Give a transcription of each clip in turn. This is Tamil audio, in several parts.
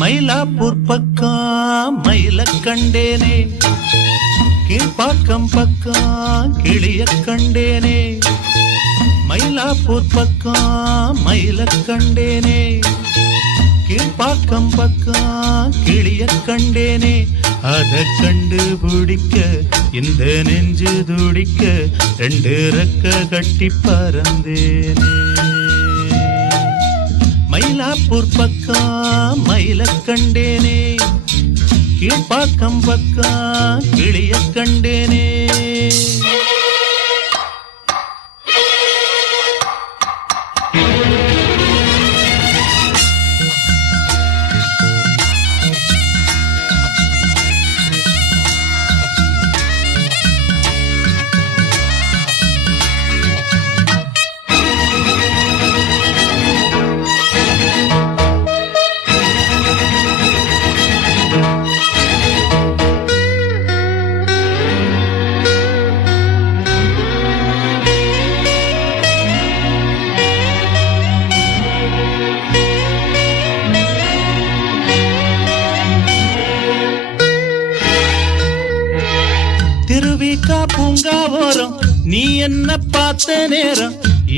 மயிலாப்பூர் பக்கம் மயில கண்டேனே, கீழ்பாக்கம் பக்கம் கிளிய கண்டேனே. மயிலாப்பூர் பக்கம் மயில கண்டேனே, கீழ்பாக்கம் பக்கம் கிளிய கண்டேனே. அத கண்டுபிடிக்க இந்த நெஞ்சு துடிக்க ரெண்டு ரெக்க கட்டி பறந்தேனே. மயிலாப்பூர் பக்கம் மயில கண்டேனே, கீழ்பாக்கம் பக்கம் கிளிய கண்டேனே. திருவிக்கா பூங்காவோரம் நீ என்ன பார்த்த நேரம்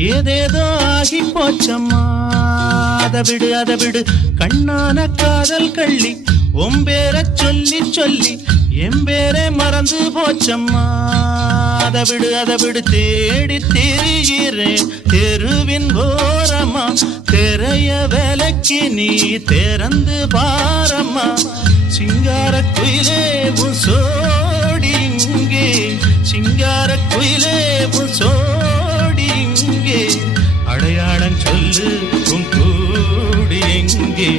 ஏதேதோ ஆகி போச்சம்மா. அதை விடு கண்ணான காதல் கள்ளி ஒம்பேர சொல்லி சொல்லி எம்பேரே மறந்து போச்சம்மா. அதை விடு தேடி திரிகிறேன் தெருவின் ஓரமா. திரைய வேலைக்கு நீ திறந்து பாரம்மா. சிங்கார குயிலே உன் சோடி இங்கே, சிங்கார குயிலே உன் சோடி இங்கே. அடையாளம் சொல்லு உன் கூடி எங்கே.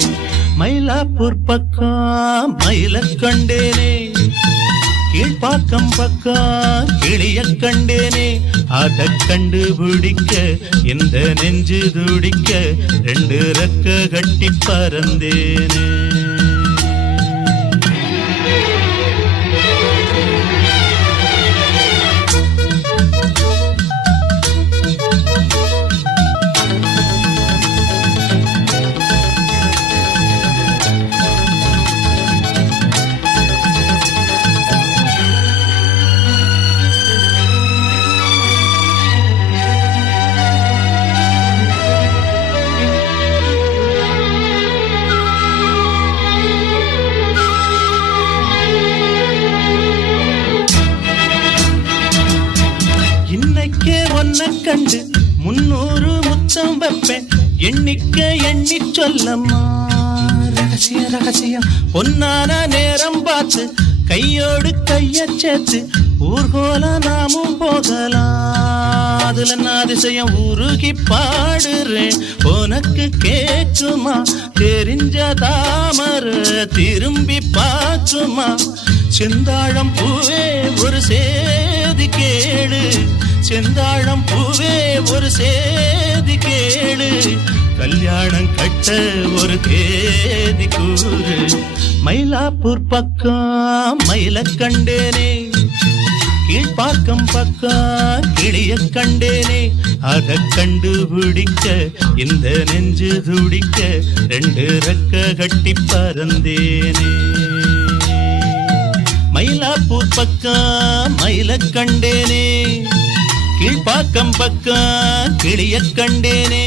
மயிலாப்பூர் பக்கம் மயில கண்டேனே, கீழ்பாக்கம் பக்கம் கிளிய கண்டேனே. அத கண்டுபிடிக்க இந்த நெஞ்சு துடிக்க ரெண்டு ரெக்க கட்டி பறந்தேனே. ஒன்ன கண்டு 300 முத்தம் வைப்பேன் எண்ணிக்கை எண்ணி சொல்லம்மா. ரகசியம் பொன்னான நேரம் பார்த்து கையோடு கைய சேர்த்து ஊர்கோல நாமும் போகலாம். அதுல நான் அதிசயம் உருகி பாடுறேன் உனக்கு கேக்குமா. தெரிஞ்ச தாமர திரும்பி பார்க்குமா. செந்தாழம் பூவே ஒரு சேதி கேளு, செந்தாழம் பூவே ஒரு சேதி கேளு. கல்யாணம் கட்ட ஒரு தேதி கூறு. மயிலாப்பூர் பக்கம் மயில கண்டேனே, கீழ்பாக்கம் பக்கம் கிளிய கண்டேனே. அத கண்டுபிடிக்க இந்த நெஞ்சு துடிக்க ரெண்டு ரெக்க கட்டி பறந்தேனே. மயிலாப்பூர் பக்கம் மயில கண்டேனே, கீழ்பாக்கம் பக்கம் கிளிய கண்டேனே.